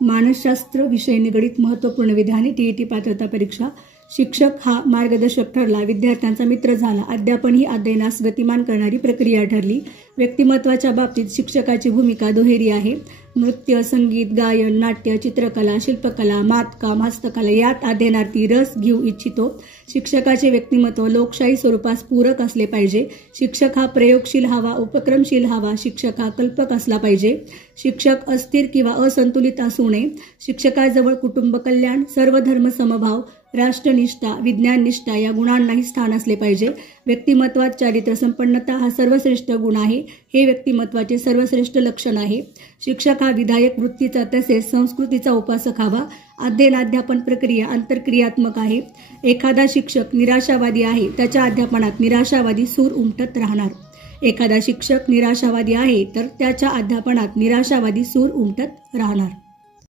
मानसशास्त्र विषय निगडित महत्त्वपूर्ण विधाने टीईटी पात्रता परीक्षा। शिक्षक हा मार्गदर्शक ठरला, विद्यार्थ्यांचा मित्र झाला, अध्यापन ही अध्ययनास गतिमान करणारी प्रक्रिया ठरली। व्यक्तिमत्वाच्या बाबतीत शिक्षकाची भूमिका दुहेरी आहे। नृत्य, संगीत, गायन, नाट्य, चित्रकला, शिल्पकला, मातकाम, हस्तकला यात अध्ययनार्थी रस घेऊ इच्छितो। शिक्षकाचे व्यक्तिमत्व लोकशाही स्वरूपास पूरक असले पाहिजे। शिक्षक हा प्रयोगशील हवा, उपक्रमशील हवा। शिक्षक हा कल्पक असला पाहिजे। शिक्षक अस्थिर किंवा असंतुलित असू नये। शिक्षकाजवळ कुटुंब कल्याण, सर्वधर्म समभाव, राष्ट्रनिष्ठा, विज्ञाननिष्ठा या गुणांनाही स्थान असले पाहिजे। व्यक्तिमत्वात चारित्र्य संपन्नता हा सर्वश्रेष्ठ गुण आहे, हे व्यक्तिमत्वाचे सर्वश्रेष्ठ लक्षण आहे। शिक्षक हा विधायक वृत्तीचा तसेच संस्कृतीचा उपासक हवा। अध्ययन अध्यापन प्रक्रिया आंतरक्रियात्मक आहे। एखादा शिक्षक निराशावादी आहे, त्याच्या अध्यापनात निराशावादी सूर उमटत राहणार। एखादा शिक्षक निराशावादी आहे तर त्याच्या अध्यापनात निराशावादी सूर उमटत राहणार।